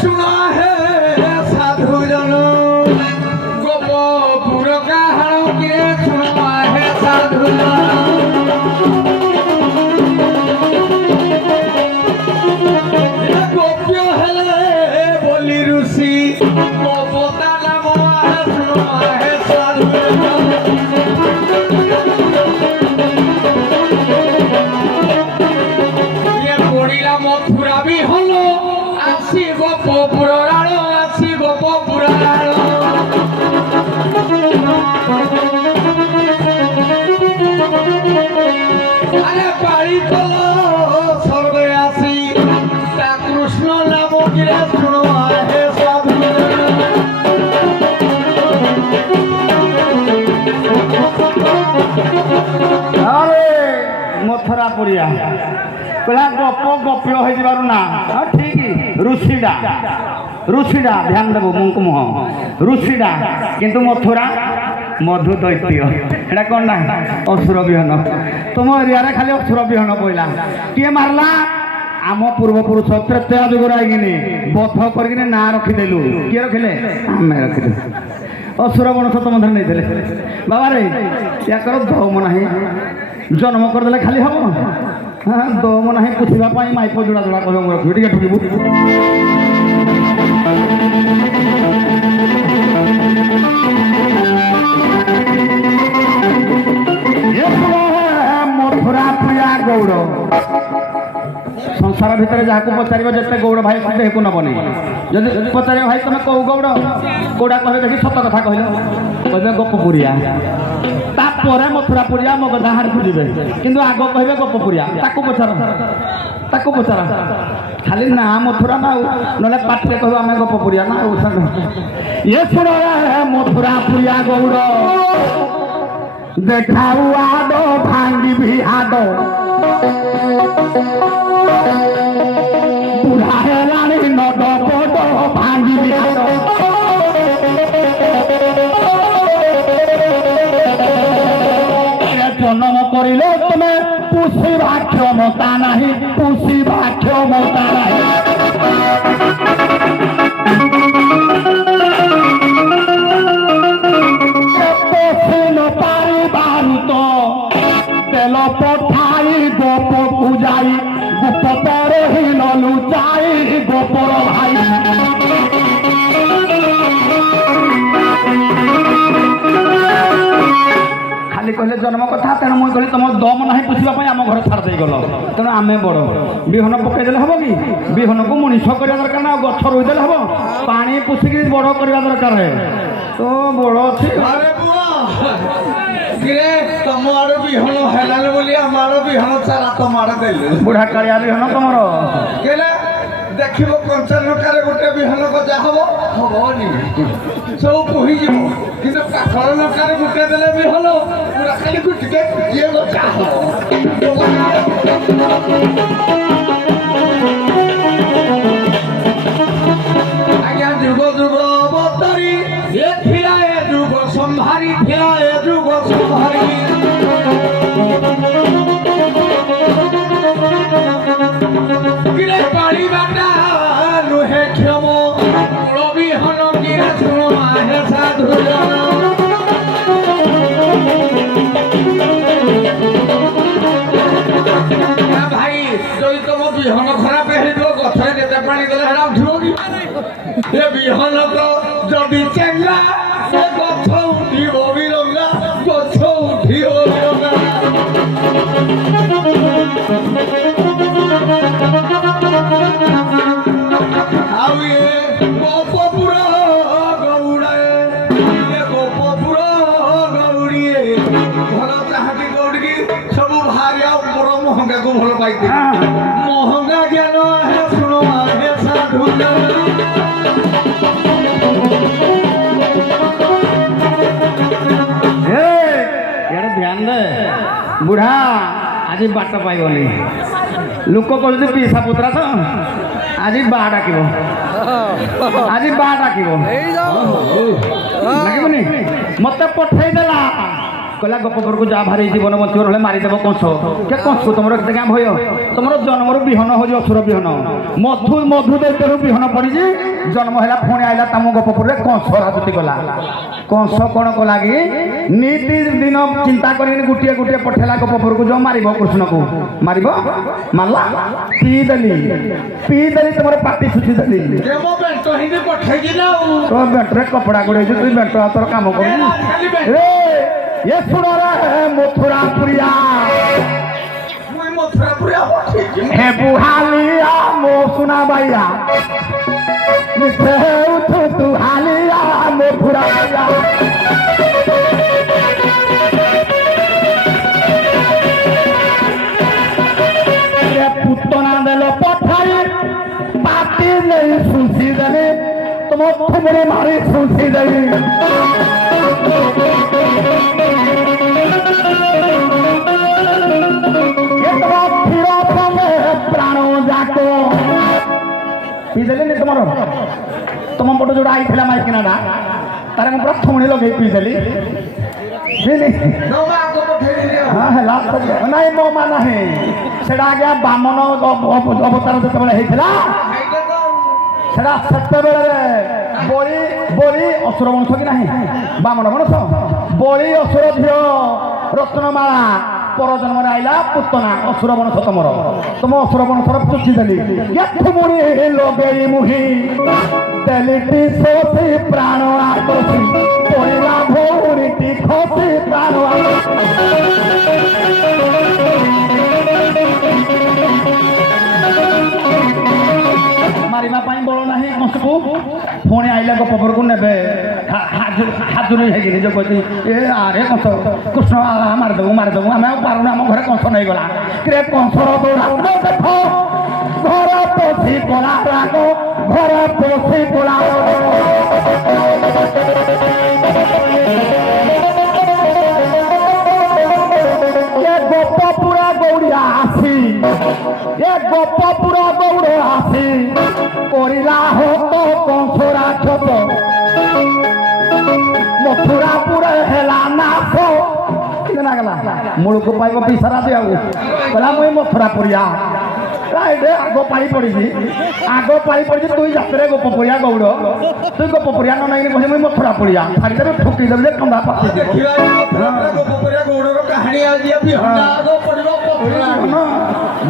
सुना है साधु जनो गोपुर काहाणो के सुना है साधु गोप्य हेले बोली ऋषि गोपता नाम सुना है साधु ये पड़िला मथुरा भी हलो आसी गोपुर राणो आसी गोपुर राणो अरे पाड़ी चलो स्वर्ग आसी कृष्ण नाम गिरे सुनो है साधु अरे मथुरा पुरिया पहला गप गप्य हो ना हाँ ठीक ऋषिडा ध्यान देव मुख मुह ऋषिडा किंतु मथुरा मधु दैत्य एटा कौन ना असुर विहन तुम एरिया खाली असुर विहन पड़ा किए मारला आम पूर्वपुरुष त्रेतया जुगर आईकिनी बध कर ना रखिदेलु किए रखिले आम रखिदे असुर वंश तुम धर नहीं बाबा रे या दम ना जन्म करदे खाली हम हाँ दम ना पुछा माइप जोड़ा जोड़ा कह रखी टे ठुकबू मथुरा प्रिया गौड़ संसार भितर जहाँ पचार जिते गौड़ भाई देह को नबनी जब पचार भाई तुम कौ गौड़ कौड़ा कह देखी सत कथा कहल कहे गपपुरिया तापर मथुरा पुरिया मो गधा हाड़ खोजे कि आग कहे गपपुरिया ताकू पचार खाली ना मथुरा ना ना पाटे कह आम गपपुरिया ना ये शुण मथुरा पुरिया गौड़ देखाऊ आडो भांगी भी आडो बुढ़ा हेलानी नड बड़ भांगी भी आडो जन्म करिले तुमे पुषिबा क्षमता नहीं पुषिबा क्षमता नहीं तेल पठाई गोप पूजाई गुप्तर हिल लुचाई गोपर भाई खाली कहले जन्म कथा तेणु मुझे कहली तुम दम ना पुछापी आम घर छाड़ गल तेणु आम बड़ विहन पकईदे हम कि विहन को मनीष करवा दरकार ना गछ रोईदे हम पानी पुषिकी बड़ करवा दरकार तो बड़ अच्छी तुम आड़ विहन हेलान बोली आम आड़ विहन चारा तुम आड़ देलु बुढ़ा कालिया विहन तुम केले देखिब कंचा नकार गोटे विहन गजा हम हबनी सब पुही जीव किंतु काकड़ नकार गोटे देले विहन पूरा खाली गुटिके गुटिए गजा आज्ञा जुग जुग अवतारी ये थिला ए जुग संहारी थिला ए जुग संहारी गिरे पाड़ी बाटा नुहे क्षम रवि हन गिरे सुनो आहे साधु भाई যদি तुम विहन खराब है गछरे केते पानी देले हेडा उठिबो कि ए विहन तो जदि चेंगा से गछ उठिबो बिरंगा गछ उठिबो बिरंगा ଆଉ ଏ ଗୋପପୁର ଗଉଡ଼ାଏ ଏ ଗୋପପୁର ଗଉଡ଼ିଏ ଭଲ ଚାହାନ୍ତି ଗଉଡ଼ିକି ସବୁ ଭାରି ଆଉ ମୋର ମହଙ୍ଗାକୁ ଭଲ ପାଇଥିଲେ ମହଙ୍ଗା ଜ୍ଞାନ ହେ ଶୁଣ ହେ ସାଧୁ ध्यान दे बुढ़ा आज बाट पाइबनी लोक कहते पीसा पुत्रा तो आज बा डाक आज बा डाक लगभग मत पठेदेला কলা গোপপুরকু যা ভারি জীবন বঞ্চিব নহলে মারিদেব কংস কে কংসু তোমার কেতে গাঁ ভয় তোমার জন্মর বিহন হচ্ছে অসুর বিহন মধু মধু দৈত্যর বিহন পড়িছি জন্ম হলা পুଣି আইলা তাম গোপপুরে কংস রাজুতি গলা কংস কোণ কলা কি নীতি দিন চিন্তা করি গোটিয়ে গোটিয়ে পঠেলা গোপপুরকু যে মারিব কৃষ্ণকু মারিব মারলা ପିଇଦେଲି ତମର ପାଟି ଶୁଚି ଦେଲି ତୋ ବେଣ୍ଟରେ କପଡ଼ା ଗୋଡ଼େଇଛୁ ତୁଇ ବେଣ୍ଟ ତୋର କାମ କରୁଛୁ ଏ ଶୁଣ ମଥୁରା ପ୍ରିୟା ହେ ବୁହାଲିଆ ମୋ ସୁନା ବାଇଆ ମିଠେ ଉଠୁ ତୁ ହାଲିଆ ମଥୁରା ବାଇଆ পুতনা দেল পঠাই পাতি নেই শুষি দেবে তোমার থুমরে মারি শুষি দেবে তোমার ক্ষীর সঙ্গে প্রাণ যাক পিদেলি তোমার তোমার পটে যেটা আইଥିଲା মাইকিনাটা তারে ମୁଁ ପୁରା ଥୁମଣି ଲଗେଇ ପିଇଦେଲି ହଁ ହେଲା ନାଇଁ ମୋ ମା ନାହିଁ সেটা আজ্ঞা বামন অবতার যেতবে হয়েছিল সেটা সেতবে বলি বলি অসুর বংশ কি না বামন বংশ বলি অসুর ঝিও রত্নমালা পরজন্মরে আইলা পুতনা অসুর বংশ তোমার তোম অসুর বংশর চুচি দেলি মুড়ি লগেই মুহি দেলিটি সতি প্রাণ আকর্ষি পড়িলা ভৌরিটি খসি প্রাণ মারিবা পাই বল না কংসকু পুଣି আইলা গোপপুরকু নেবে হাজুরি হয়ে নিজ কইছি এ আরে কংস কৃষ্ণ মারিদেবু আমি পারুনি আম ঘরে কংস নেই গলা কে কংসর দৌড়াও দেখ ঘর পশি কলা রাগ ঘর পশি কলা গোপপুরা গৌড়িয়া আসি এ গোপপুরা গৌড় আসি করিলা হত কংস রাক্ষস মথুরাপুরে হেলা নাশ লাগলা মূলକୁ ପାଇବ ପିସାରା ଦିଆଉ କହିଲା ମୁଇଁ ମଥୁରାପୁରିଆ ଆଗ ପାଳି ପଡ଼ିଛି ତୁଇ ଜାତିରେ ଗୋପପୁରିଆ ଗୌଡ଼ ତୁଇ ଗୋପପୁରିଆ ନ ନାଇଁ କହି ମୁଇଁ ମଥୁରାପୁରିଆ ଛାଡ଼ିଦେବେ ଠୁକିଦେବି ଯେ କନ୍ଦା ପାତି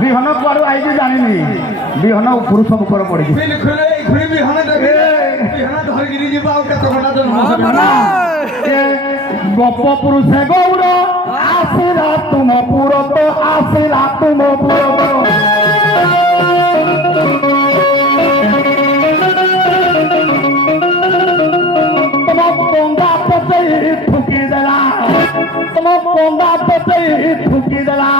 ବିହନ କୁଆଡ଼ୁ ଆଇଛି ଜାଣିନି ବିହନ ଉପରୁ ସବୁ କର ପଡ଼ିଛି গপ পুরুষে গৌর আসিলা তুম পুরত আসিলা তুম পুরত তোমার গঙ্গা পচেই ঠুকি দেলা তোমার গঙ্গা পচেই ঠুকি দেলা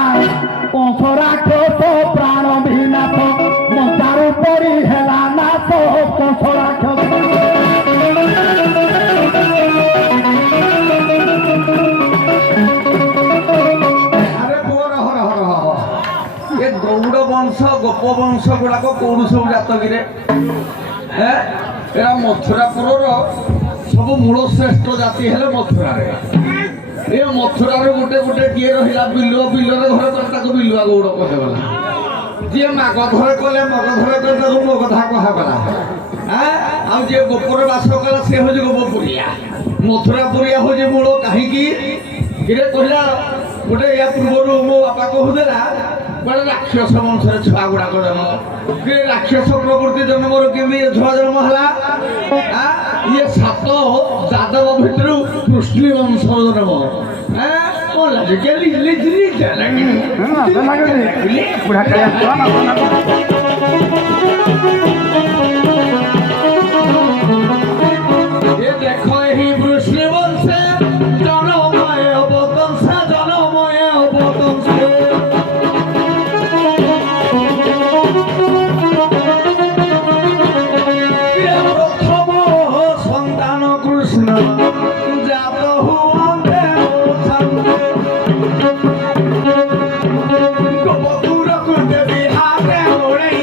কংস রাক্ষস প্রাণ বিনাশ মঞ্চারু পরি হেলা নাশ কংস রাক্ষস গৌড় বংশ গোপ বংশ গুড়াক কোড়ু সব জাতকিরে এরা মথুরাপুরর সব মূল শ্রেষ্ঠ জাতি হলে মথুরারে এ মথুরারে গোটে গোটে কিয়ে রহিলা বিলরে ঘরে করে তাকে বিলুয়া গৌড় কহে গলা ଯିଏ ମାଗ ଘରେ କଲେ ମଗ ଘରେ କଲେ ତାକୁ ମୋ କଥା କୁହାଗଲା ଆଉ ଯିଏ ଗୋପରେ ବାସ କଲା ସେ ହଉଛି ଗୋପପୁରିଆ ମଥୁରାପୁରିଆ ହଉଛି ମୂଳ କାହିଁକି କିରେ କହିଲା ଗୋଟେ ୟା ପୂର୍ବରୁ ମୋ ବାପା କହୁଥିଲା କୁଆଡ଼େ ରାକ୍ଷସ ବଂଶରେ ଛୁଆ ଗୁଡ଼ାକ ଜନ୍ମ କିରେ ରାକ୍ଷସ ପ୍ରକୃତି ଜନ୍ମର କେମିତି ଛୁଆ ଜନ୍ମ ହେଲା ଇଏ ସାତ ଯାଦବ ଭିତରୁ ପୃଷ୍ଟି ବଂଶର ଜନ୍ମ କଣ ଲାଗେ କେଲି ଦେଖ ଏହି ବୃଷ୍ଟି ବଂଶେ ଜନମୟ ଅବତଂସା ଜନମୟ ଅବତଂସେ প্রথম সন্তান কৃষ্ণ জাত হুয়ন্তে গোপপুর কুণ্ডে বিহারে ওড়াই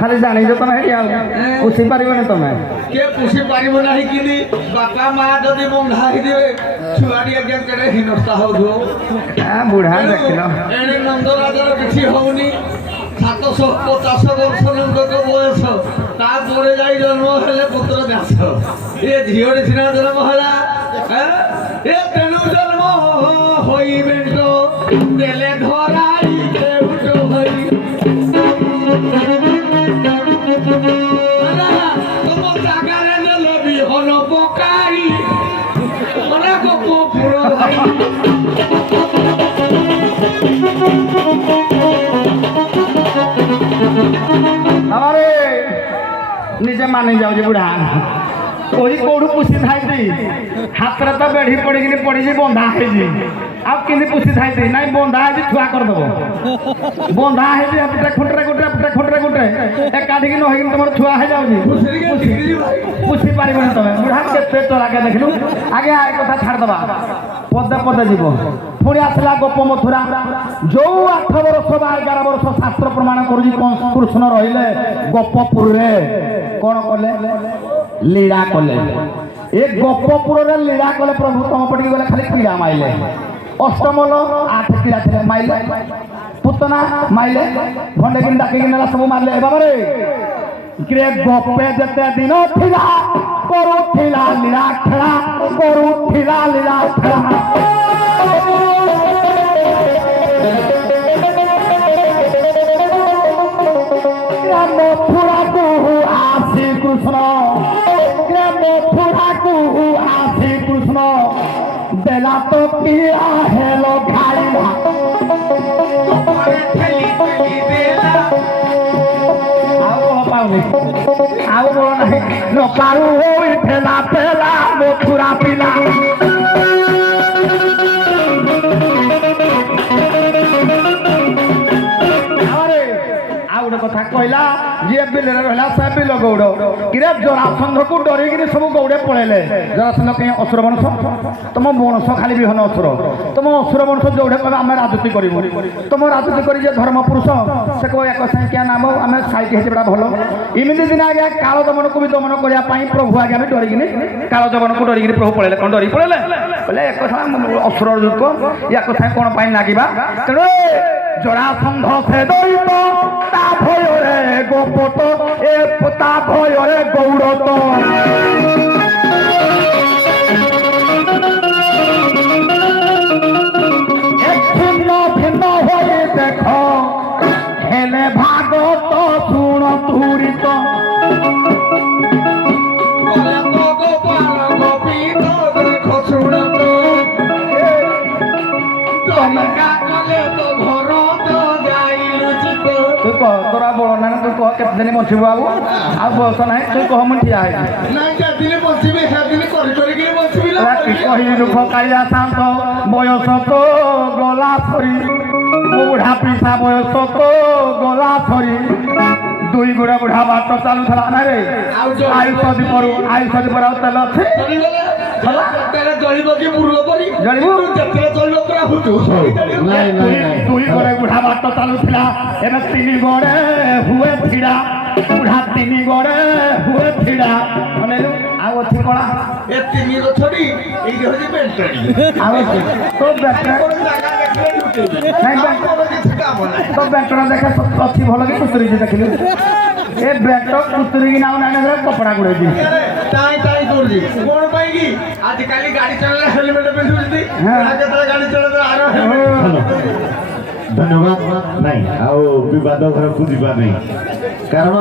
ଖାଲି ଜାଣିଛ ତମେ ହେଠି ଆଉ ପୁଷି ପାରିବନି ତମେ କିଏ ପୁଷି ପାରିବ ନାହିଁ କିନ୍ତୁ ବାପା ମା ଯଦି ବନ୍ଧା ହେଇଥିବେ ଛୁଆଟି ଆଜ୍ଞା କେଡ଼େ ହୀନସ୍ତା ହଉଥିବ। ବୁଢ଼ା ଦେଖିଲ ଏଣେ ନନ୍ଦରାଜର କିଛି ହଉନି 750 ବର୍ଷ ନନ୍ଦକ ବୟସ ତାପରେ ଯାଇ ଜନ୍ମ ହେଲେ ପୁତ୍ର ଦାସ ଏ ଝିଅଟି ସିନା ଜନ୍ମ ହେଲା ଏ ତେଣୁ ଜନ୍ମ ହୋଇ ବେଣ୍ଟ ଦେଲେ ଧରାଇ କେଉଟ ଭାଇ ତମ ଜାଗାରେ ନେଲେ ବିହନ ପକାଇ ଅନେକ ପୁର ଭାଇ আমারে নিজে মানি যাଉଛି ବୁଢ଼ା କହୁଛି କୋଉଠୁ ପୁଷି ଥାଇଛି ହାତରେ ତ ବେଢ଼ି ପଡ଼ିକିନି ପଡ଼ିଛି ବନ୍ଧା ହେଇଛି ଆଉ କେମିତି ପୁଷି ଥାଇଛି ନାଇଁ ବନ୍ଧା ହେଇଛି ଛୁଆ କରିଦେବ ବନ୍ଧା ହେଇଛି ଗୋଟେ ଖୁଣ୍ଟରେ ଗୋଟେ ଏକାଠିକି ନ ହେଇକିନି ତମର ଛୁଆ ହେଇଯାଉଛି ପୁଷି ପାରିବନି ତମେ ବୁଢ଼ା କେତେ ଚଲାକେ ଦେଖିଲୁ ଆଗେ ଏ କଥା ଛାଡ଼ିଦେବା ପଦେ ପଦେ ଯିବ ପୁଣି ଆସିଲା ଗୋପ ମଥୁରା ଯୋଉ 8 ବର୍ଷ ବା 11 ବର୍ଷ ଶାସ୍ତ୍ର ପ୍ରମାଣ କରୁଛି କୃଷ୍ଣ ରହିଲେ ଗୋପପୁରରେ କ'ଣ କଲେ লীলা কলে এ গোপপুরের লীলা কলে প্রভু তম পটিকি গলে খালি ক্রীড়া মাইলে অষ্টমল 8 ক্রীড়া ছিল মাইলে পুতনা মাইলে ভন্ডেকিন ডাকিকি নেলা সব মারলে এ বাবারে ক্রে গোপে যেতে দিন থিলা করুথিলা লীলা খেলা করুথিলা লীলা খেলা মথুরা কুহু আসি কৃষ্ণ মথুরাকু আসি কৃষ্ণ বেলা তো পিয়া হেলো খাইলা ଆଉ ବଳ ନାହିଁ ନକାରୁ ହୋଇ ଠେଲା ପେଲା ମଥୁରା ପିଲା কথা কইলা যে বিলেরে রহিলা সে বিল গৌড় কিরে জরাসন্ধকু ডরিকিরি সব গৌড়ে পড়েলে জরাসন্ধ কে অসুর বংশ তোম বংশ খালি বিহন অসুর তোম অসুর বংশ যোড়ে কবে আমি রাজনীতি করিবু তোম রাজনীতি করি যে ধর্ম পুরুষ সে কো এক সংখ্যা নাম আমি সাইটি হেছে বড় ভালো ইমিতি দিন আগে কাল দমনকু বি দমন করিয়া পাই প্রভু আগে আমি ডরিকিনি কাল দমনকু ডরিকিনি প্রভু পড়েলে কোন ডরি পড়েলে বলে এক কথা অসুর যুগ ইয়া কথা কোন পাই লাগিবা তেণু জরাসন্ধ সে দৈত তা ভয়রে গোপত এ তা ভয়রে গৌরত ভিন্ন ভিন্ন হয়ে দেখ হেলে ভাগত শুণ তুরিত তুই কহ তোরা বড় না তুই কহ কেতে দিন বঞ্চিবু বাবু আর বয়স নাই তুই কহ মুই ঠিয়া কহিলু কাଳିଆ ଶାନ୍ତ ବୟସ ତ ଗଲା ସରି ବୁଢ଼ା ପିସା ବୟସ ତ ଗଲା ସରି ଦୁଇ ଗୋଡ଼ ବୁଢ଼ା ବାଟ ଚାଲୁଥିଲା ନା ରେ ଆୟୁଷ ଦୀପରୁ ଆଉ ତେଲ ଅଛି ଦୁଇ ଗୋଡ଼େ ବୁଢ଼ା ବାଟ ଚାଲୁଥିଲା ଏବେ 3 ଗୋଡ଼େ ହୁଏ ଛିଡ଼ା ବୁଢ଼ା 3 ଗୋଡ଼େ ହୁଏ ଛିଡ଼ା ଅନେଇଲୁ ଆଉ ଅଛି କଳା ଏ 3 ଗଛଟି ଏଇଠି ହଉଛି ବେଣ୍ଟଟି ଆଉ ତୋ ବେଣ୍ଟରା তো বেଣ୍ଟরা দেখে ଅଛି ଭଲ କି କୁତୁରିଛି ଦେଖିଲୁ ଏ ବେଣ୍ଟ କୁତୁରିକି ନାଉ ନାଇଁ କପଡ଼ା ଗୁଡ଼େଇଛି ତାଇ ତାଇ କରୁଛି କଣ ପାଇଁ କି ଆଜିକାଲି ଗାଡ଼ି ଚଲେଇଲେ ହେଲମେଟ ପିନ୍ଧୁଛନ୍ତି କେତେବେଳେ ଗାଡ଼ି ଚଲେଇଲେ ଆର ଧନ୍ୟବାଦ ନାଇଁ ଆଉ ବିବାଦ ଘରକୁ ଯିବା ନାହିଁ କାରଣ